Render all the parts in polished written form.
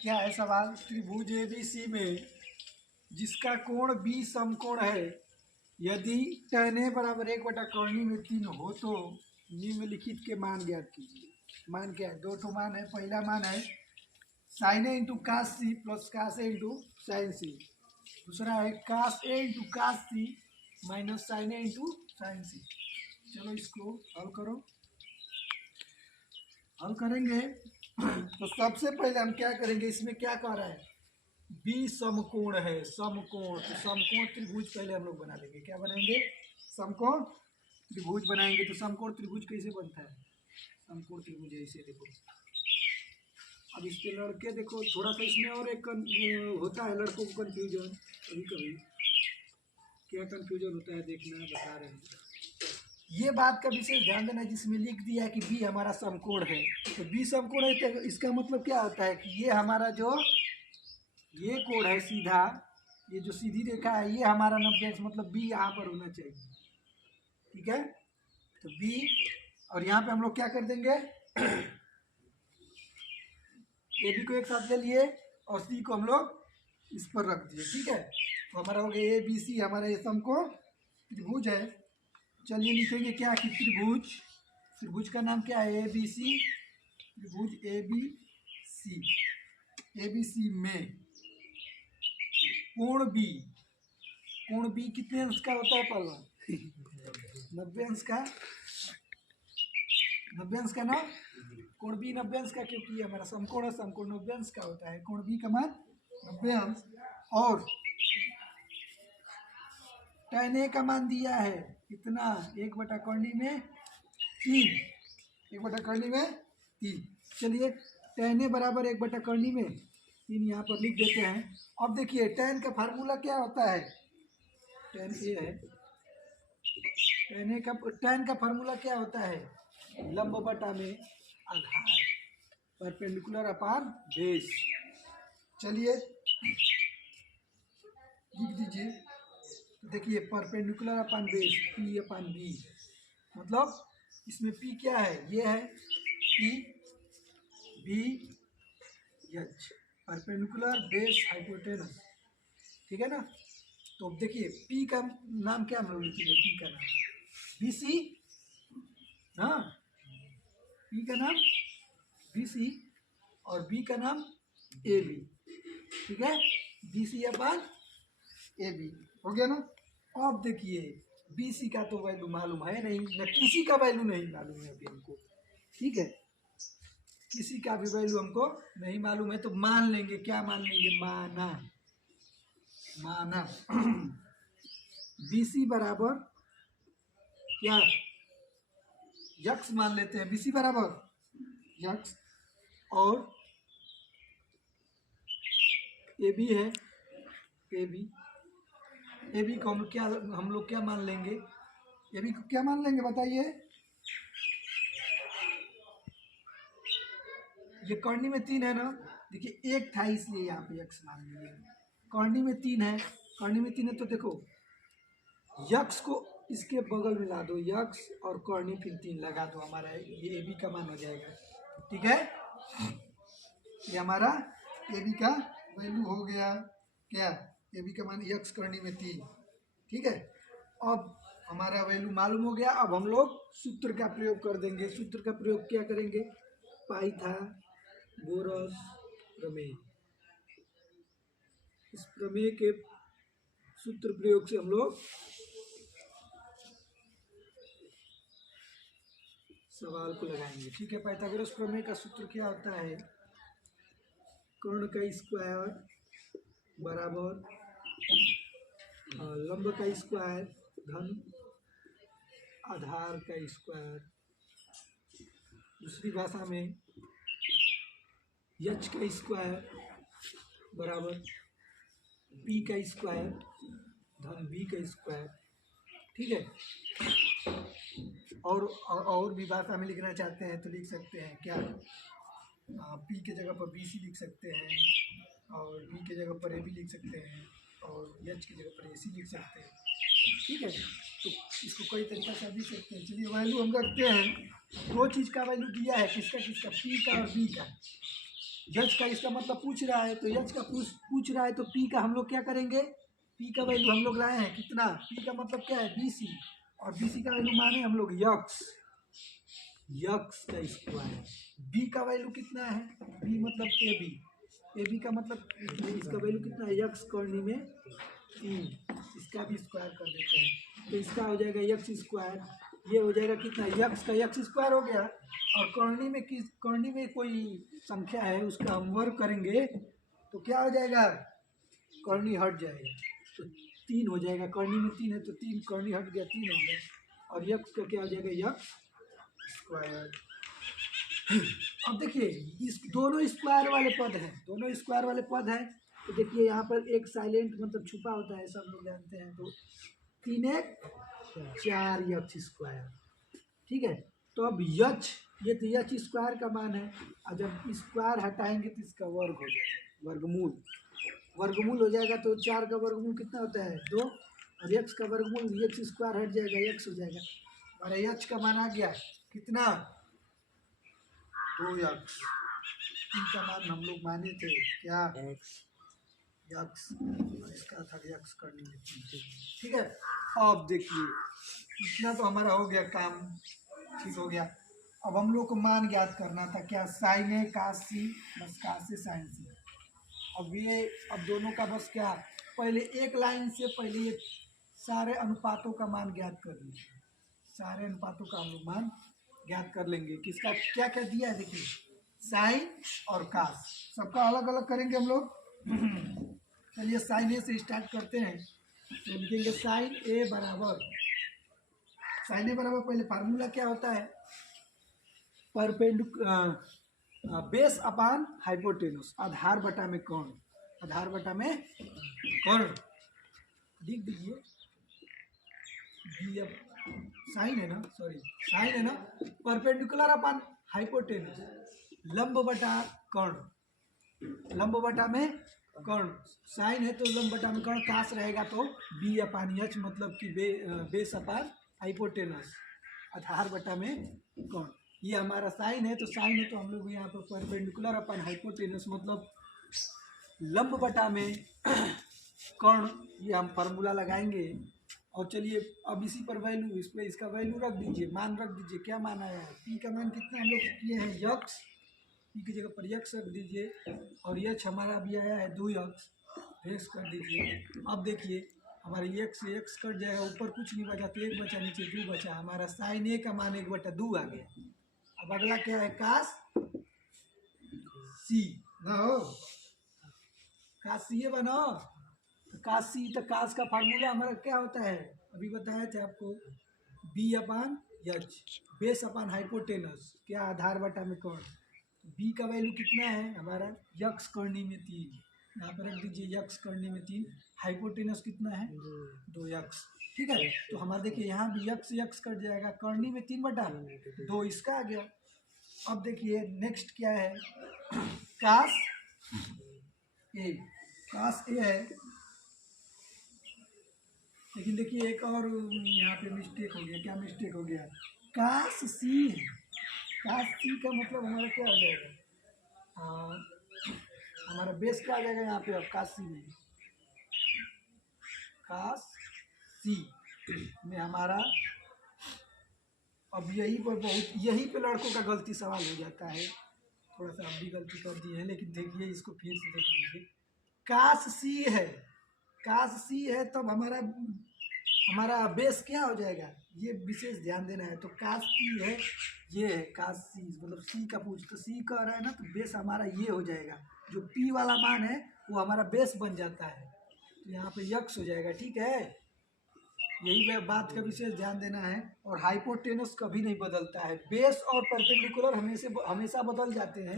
क्या है सवाल? त्रिभुज एबीसी में जिसका कोण बी समकोण है, यदि tan A बराबर 1/3 हो तो निम्नलिखित के मान ज्ञात कीजिए। मान क्या है? दो ठो मान है। पहला मान है sin A into cos C plus cos A into sine C. दूसरा है cos A into cos C minus sine A into sine C. चलो इसको हल करो। हल करेंगे तो सबसे पहले हम क्या करेंगे, इसमें क्या कह रहा है? बी समकोण है, समकोण। तो समकोण त्रिभुज पहले हम लोग बना लेंगे। क्या बनाएंगे? समकोण त्रिभुज बनाएंगे। तो समकोण त्रिभुज कैसे बनता है? समकोण त्रिभुज ऐसे देखो। अब इसके लड़के देखो, थोड़ा सा इसमें और एक होता है लड़कों को कंफ्यूजन कभी कभी। क्या कंफ्यूजन होता है देखना, बता रहे हैं। ये बात का विशेष ध्यान देना, जिसमें लिख दिया है कि बी हमारा समकोण है। तो बी समकोण है तो इसका मतलब क्या होता है कि ये हमारा जो ये कोण है सीधा, ये जो सीधी रेखा है, ये हमारा 90 मतलब बी यहाँ पर होना चाहिए। ठीक है, तो बी, और यहाँ पे हम लोग क्या कर देंगे, ए बी को एक साथ ले लिए और सी को हम लोग इस पर रख दिए। ठीक है, तो हमारा हो गया ए बी सी, हमारा ये समकोण त्रिभुज है। चलिए लिखेंगे क्या कि त्रिभुज का नाम क्या है? A B C. त्रिभुज A B C. A B सी में कोण बी कितने अंश का होता है? पहला 90 अंश का। 90 अंश का ना, कोण बी 90 अंश का, क्योंकि ये हमारा समकोण है। समकोण 90 अंश का होता है। कोण बी का मान 90 अंश। और tan A का मान दिया है कितना? 1/3 में 3। 1/3 में 3। चलिए tan A बराबर 1/3 में 3 यहाँ पर लिख देते हैं। अब देखिए tan का फार्मूला क्या होता है? tan A है, tan का फार्मूला क्या होता है? लंब बटा में आधार, परपेंडिकुलर अपान बेस। चलिए लिख दीजिए। देखिए perpendicular upon base P upon B, मतलब इसमें पी क्या है? ये है P B H, perpendicular base hypotenuse. ठीक है ना? तो देखिए पी का नाम क्या हम लोग लिखेंगे? पी का नाम बी सी। हाँ, पी का नाम बी सी और बी का नाम ए बी। ठीक है, B C upon A B हो गया ना? अब देखिए बी सी का तो वैल्यू मालूम है नहीं, न किसी का वैल्यू नहीं मालूम है अभी हमको। ठीक है, किसी का भी वैल्यू हमको नहीं मालूम है। तो मान लेंगे, क्या मान लेंगे? माना बी सी बराबर क्या? यक्स मान लेते हैं। बी सी बराबर यक्स और ए बी है। ए बी को हम लोग क्या मान लेंगे? ए बी को क्या मान लेंगे बताइए? ये कर्णी में 3 है ना, देखिए एक था इसलिए यहाँ पे यक्स मान लिया। कर्णी में 3 है, कर्णी में 3 है तो देखो यक्स को इसके बगल में ला दो, यक्स और कर्णी फिर 3 लगा दो, हमारा ये ए बी का मान हो जाएगा। ठीक है, ये हमारा ए बी का वैल्यू हो गया। क्या? ए बी का मान यक्स कर्णी में 3। ठीक है, अब हमारा वैल्यू मालूम हो गया। अब हम लोग सूत्र का प्रयोग कर देंगे। सूत्र का प्रयोग क्या करेंगे? पाइथागोरस प्रमेय। इस प्रमेय के सूत्र प्रयोग से हम लोग सवाल को लगाएंगे। ठीक है, पाइथागोरस प्रमेय का सूत्र क्या होता है? कर्ण का स्क्वायर बराबर लंब का स्क्वायर धन आधार का स्क्वायर। दूसरी भाषा में एच का स्क्वायर बराबर पी का स्क्वायर धन बी का स्क्वायर। ठीक है, और भी भाषा में लिखना चाहते हैं तो लिख सकते हैं। क्या? पी के जगह पर बी सी लिख सकते हैं, और बी के जगह पर ए बी लिख सकते हैं, और एच की जगह पर ए सी लिख सकते हैं। ठीक है, तो इसको कई तरीका से लिख सकते हैं। चलिए वैल्यू हम रखते हैं। दो चीज़ का वैल्यू दिया है, किसका? पी का और बी का। यच का इसका मतलब पूछ रहा है, तो यच का पूछ रहा है तो पी का हम लोग क्या करेंगे, पी का वैल्यू हम लोग लाए हैं कितना, पी का मतलब क्या है बीसी, और बीसी का वैल्यू माने हम लोग यक्स, यक्स का स्क्वायर। बी का वैल्यू कितना है, बी मतलब ए बी, ए बी का मतलब इसका वैल्यू कितना है, यक्स करनी में 3, इसका भी स्क्वायर कर देते हैं, तो इसका हो जाएगा यक्स स्क्वायर, ये हो जाएगा कितना, यक्स का यक्स स्क्वायर हो गया, और करनी में किस, करनी में कोई संख्या है उसका हम वर्ग करेंगे तो क्या हो जाएगा, करनी हट जाएगा, तो 3 हो जाएगा, करनी में 3 है तो 3, करनी हट गया 3 हो गया, और यक्स का क्या हो जाएगा, यक्स स्क्वायर। अब देखिए इस दोनों स्क्वायर वाले पद हैं, दोनों स्क्वायर वाले पद हैं, तो देखिए यहाँ पर एक साइलेंट मतलब छुपा होता है, सब लोग जानते हैं, तो 3 एक 4 यक्स स्क्वायर, ठीक है। तो अब यच, ये तो यच स्क्वायर का मान है, और जब स्क्वायर हटाएंगे तो इसका वर्ग हो जाएगा, वर्गमूल, वर्गमूल हो जाएगा, तो 4 का वर्गमूल कितना होता है 2, और यक्स का वर्गमूल यक्स स्क्वायर हट जाएगा, यक्स हो जाएगा, और यच का मान आ गया कितना 2 यक्स, पी का मान हम लोग माने थे क्या यक्स, इसका था यक्स करनी है, ठीक है। अब देखिए इतना तो हमारा हो गया काम, ठीक हो गया। अब हम लोग को मान ज्ञात करना था क्या, साइन ए कास सी बस कास से साइन सी। अब ये, अब दोनों का बस क्या, पहले एक लाइन से पहले ये सारे अनुपातों का मान ज्ञात कर लीजिए, सारे अनुपातों का हम लोग मान ज्ञात कर लेंगे, किसका क्या क्या दिया है देखिए, साइन और कास, सबका अलग अलग करेंगे हम लोग। चलिए साइन ए से स्टार्ट करते हैं, तो लिखेंगे साइन ए बराबर, साइन ए बराबर पहले फार्मूला क्या होता है, बेस अपान हाइपोटेनुस, आधार बटा में कौन, आधार बटा में कौन, लिख दीजिए बी, साइन है ना, सॉरी साइन है ना, परपेंडिकुलर अपान हाइपोटेनुस, लंब बटा कर्ण, लंब बटा में कर्ण, साइन है तो लंब बटा में कर्ण, कास रहेगा तो बी अपान एच, मतलब कि बेस अपान हाइपोटेनस, आधार बटा में कर्ण, ये हमारा साइन है, तो साइन है तो हम लोग यहाँ पर परपेंडिकुलर अपन हाइपोटेनस मतलब लंब बटा में कर्ण, ये हम फार्मूला लगाएंगे। और चलिए अब इसी पर वैल्यू, इस पर इसका वैल्यू रख दीजिए, मान रख दीजिए, क्या मान आया है, पी का मान कितना हम लोग किए हैं यक्स, पी की जगह पर यक्स रख दीजिए, और यक्स हमारा भी आया है 2 यक्स, एक्स कर दीजिए। अब देखिए हमारे एक्स से एक्स कट जाएगा, ऊपर कुछ नहीं बचा तो 1 बचा, नीचे 2 बचा, हमारा साइन ए का मान 1/2 आ गया। अब अगला क्या है, कास सी ना हो, कास सी बनाओ, तो कास सी, तो कास का फार्मूला हमारा क्या होता है, अभी बताया थे आपको, बी अपान यच, बेस अपान हाइपोटेनस, क्या आधार बटा में कौन, बी का वैल्यू कितना है हमारा, यक्स करनी में 3, यहाँ पर रख दीजिए यक्स करनी में 3, हाइपोटेनस कितना है 2 यक्स, ठीक है। तो हमारा देखिए यहाँ भी यक्स यक्स कट जाएगा, करनी में 3/2 इसका आ गया। अब देखिए नेक्स्ट क्या है, कास ए, कास ए है, लेकिन देखिए एक और यहाँ पे मिस्टेक हो गया, क्या मिस्टेक हो गया, कास सी है, कास सी का मतलब हमारा क्या हो जाएगा, हमारा बेस क्या आ जाएगा यहाँ पे, अब कास सी में, कास सी में हमारा, अब यही पर बहुत, यही पे लड़कों का गलती सवाल हो जाता है, थोड़ा सा आप भी गलती कर दिए हैं, लेकिन देखिए इसको फिर से देख लीजिए, कास सी है, कास सी है तब हमारा बेस क्या हो जाएगा, ये विशेष ध्यान देना है। तो कास सी है, ये है कास सी, मतलब सी का पूछ, तो सी कह रहा है ना, तो बेस हमारा ये हो जाएगा, जो पी वाला मान है वो हमारा बेस बन जाता है, तो यहाँ पे यक्स हो जाएगा, ठीक है। यही बात का विशेष ध्यान देना है। और हाइपोटेनस कभी नहीं बदलता है, बेस और परपेंडिकुलर हमेशा बदल जाते हैं,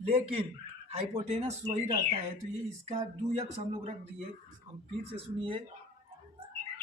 लेकिन हाइपोटेनस वही रहता है। तो ये इसका 2 यक्स हम लोग रख दिए। हम फिर से सुनिए,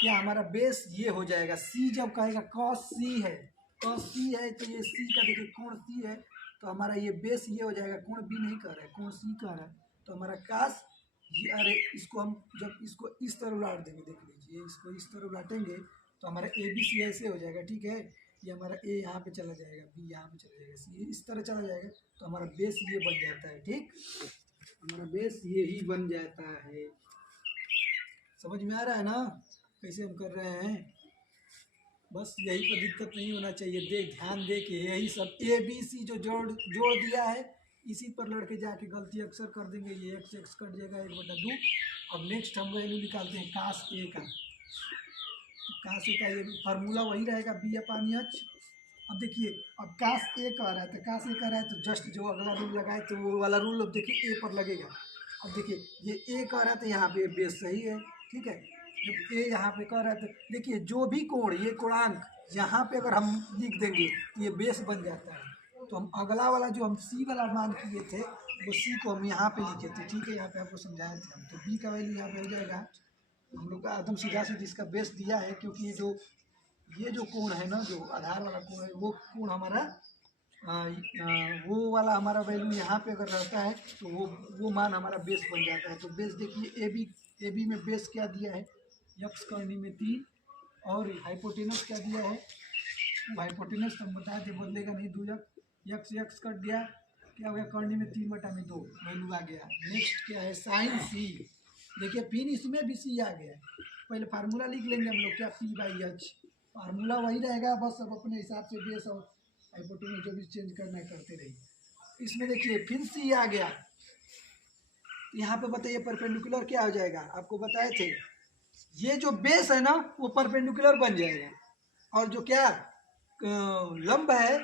क्या हमारा बेस ये हो जाएगा, सी जब कहेगा कॉस सी है, कॉस सी है तो ये सी का देखिए कोण सी है, तो हमारा ये बेस ये हो जाएगा, कोण बी नहीं कर रहा है, कोण सी कर रहा है, तो हमारा कास ये, अरे इसको हम जब इसको इस तरह उलाट देंगे, देख लीजिए इसको इस तरह उलाटेंगे तो हमारा ए बी सी ऐसे हो जाएगा, ठीक है। ये हमारा ए यहाँ पे चला जाएगा, बी यहाँ पे चला जाएगा, सी इस तरह चला जाएगा, तो हमारा बेस ये बन जाता है। ठीक, हमारा बेस ये ही बन जाता है। समझ में आ रहा है ना कैसे हम कर रहे हैं? बस यही पर दिक्कत नहीं होना चाहिए। देख, ध्यान दे के यही सब ए बी सी जो जोड़ दिया है, इसी पर लड़के जाके गलती अक्सर कर देंगे। ये एक्स एक्स कट जाएगा 1/2। अब नेक्स्ट हम वैल्यू निकालते हैं कास ए का। कास ए का ये फार्मूला वही रहेगा, बी अपान एच। अब देखिए, अब कास ए कह रहा है तो कास ए कह रहा है तो जस्ट जो अगला रूल लगाए तो वो वाला रूल अब देखिए ए पर लगेगा। अब देखिए ये ए कह रहा है तो यहाँ पे बेस सही है। ठीक है, जब ए यहाँ पे कह रहा है तो देखिए जो भी कोण, ये कोणांक यहाँ पे अगर हम लिख देंगे तो ये बेस बन जाता है। तो हम अगला वाला जो हम सी वाला मान किए थे वो सी को हम यहाँ पे लिखे थे। ठीक है, यहाँ पे आपको समझाए थे हम। तो बी का वैल्यू यहाँ पे हो जाएगा हम लोग का एकदम सीधा सीधा इसका बेस दिया है, क्योंकि ये जो कोण है ना, जो आधार वाला कोण है, वो कोण हमारा वो वाला हमारा वैल्यू यहाँ पे अगर रहता है तो वो मान हमारा बेस बन जाता है। तो बेस देखिए ए बी में बेस क्या दिया है, यक्स करनी में 3, और हाइपोटेनस क्या दिया है, हाइपोटेनस हम बताए थे बदलेगा नहीं, 2 यक्स यक्स कट दिया, क्या हो गया करनी में 3/2 वैल्यू आ गया। नेक्स्ट क्या है, साइन सी। देखिए फिर इसमें भी सी आ गया। पहले फार्मूला लिख लेंगे हम लोग, क्या P/H, फार्मूला वही रहेगा, बस अब अपने हिसाब से बेस और हाइपोटेनस जो भी चेंज करना है करते रहिए। इसमें देखिए फिर सी आ गया। यहाँ पे बताइए परपेंडिकुलर क्या हो जाएगा, आपको बताए थे ये जो बेस है ना वो परपेंडिकुलर बन जाएगा, और जो क्या लंब है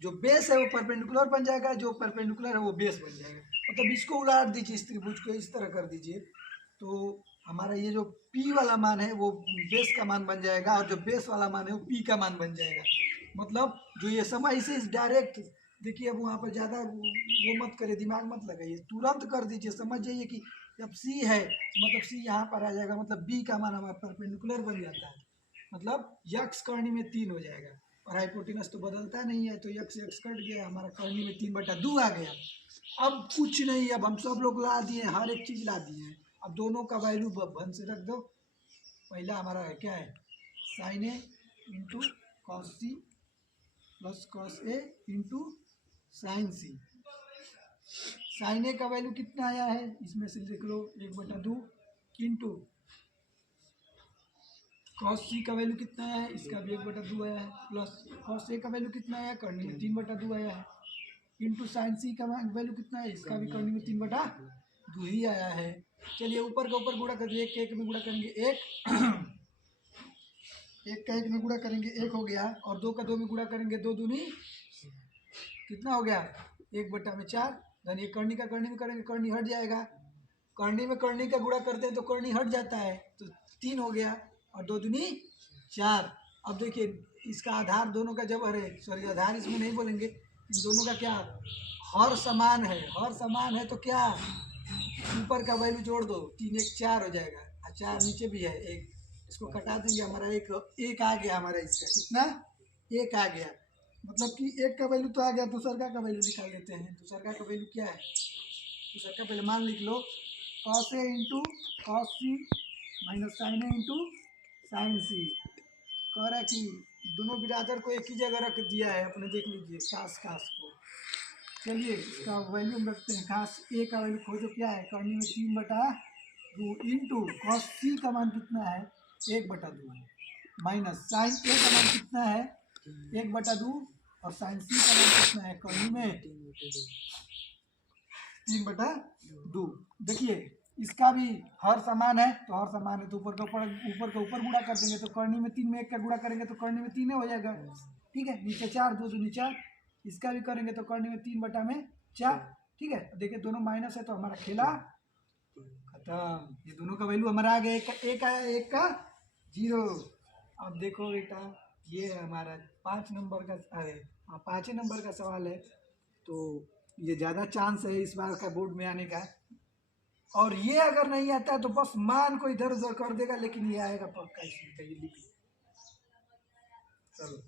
जो बेस है वो परपेंडिकुलर बन जाएगा, जो परपेंडिकुलर है वो बेस बन जाएगा। मतलब इसको उलाट दीजिए, इस त्रिभुज को इस तरह कर दीजिए, तो हमारा ये जो P वाला मान है वो बेस का मान बन जाएगा, और जो बेस वाला मान है वो P का मान बन जाएगा। मतलब जो ये समय इसे डायरेक्ट देखिए, अब वहाँ पर ज़्यादा वो मत करिए, दिमाग मत लगाइए, तुरंत कर दीजिए। समझ जाइए कि जब C है मतलब C यहाँ पर आ जाएगा, मतलब B का मान हमारा परपेंडिकुलर बन जाता है, मतलब यक्स करनी में 3 हो जाएगा। और हाइपोटेनस तो बदलता नहीं है, तो यक्स यक्स कट गया, हमारा करनी में 3/2 आ गया। अब कुछ नहीं, अब हम सब लोग ला दिए, हर एक चीज़ ला दिए हैं। अब दोनों का वैल्यू बन से रख दो। पहला हमारा है क्या है, sine A into cos C plus cos A into sine C. Sine A का वैल्यू कितना आया है, इसमें से लिख लो 1/2 इंटू कॉस सी का वैल्यू कितना आया है, इसका भी 1/2 आया है, प्लस कॉस ए का वैल्यू कितना आया है, करनी में 3/2 आया है, इंटू साइन सी का वैल्यू कितना है, इसका भी करनी में 3/2 ही आया है। चलिए ऊपर का ऊपर गुणा कर दिए, एक में गुणा करेंगे एक का एक में गुणा करेंगे 1 हो गया, और 2 का 2 में गुणा करेंगे 2 दूनी कितना हो गया 1/4। धन ये करनी का करनी में करेंगे, करनी हट जाएगा, करनी में करनी का गुणा करते हैं तो करनी हट जाता है, तो 3 हो गया, और 2 दूनी 4। अब देखिए इसका आधार दोनों का जब आधार इसमें नहीं बोलेंगे, इन दोनों का क्या हर समान है, हर समान है तो क्या ऊपर का वैल्यू जोड़ दो, 3 1 4 हो जाएगा, और 4 नीचे भी है 1, इसको कटा देंगे, हमारा एक आ गया, हमारा इसका कितना 1 आ गया। मतलब कि 1 का वैल्यू तो आ गया, दूसरा का वैल्यू निकाल लेते हैं। दूसरा का वैल्यू क्या है, दूसरा का पहले मान लिख लो, cos A into cos C minus sign A into sine सी। कह रहा है कि दोनों बिरादर को एक ही जगह रख दिया है, अपने देख लीजिए कास को। चलिए इसका वैल्यू हम रखते हैं, कास ए का वैल्यू खोजो क्या है, करनी में 3/2 इंटू कॉस सी का मान कितना है 1/2 है, माइनस साइन ए का मान कितना है 1/2, और साइन सी का मान कितना है करनी में 3/2। देखिए इसका भी हर समान है, तो हर समान है तो ऊपर का ऊपर गुणा कर देंगे, तो करनी में 3 में 1 का गुणा करेंगे तो करनी में 3 हो जाएगा। ठीक है, नीचे 4 2 दूनी 4, इसका भी करेंगे तो करनी में 3/4। ठीक है, देखिए दोनों माइनस है तो हमारा खेला खत्म। ये दोनों का वैल्यू हमारा आ गया, एक आया 1 का 0। अब देखो बेटा ये हमारा 5 नंबर का, अरे 5 नंबर का सवाल है, तो ये ज़्यादा चांस है इस बार का बोर्ड में आने का। और ये अगर नहीं आता है तो बस मान को इधर उधर कर देगा, लेकिन ये आएगा पक्का, इसमें कहीं लिख लो। चलो।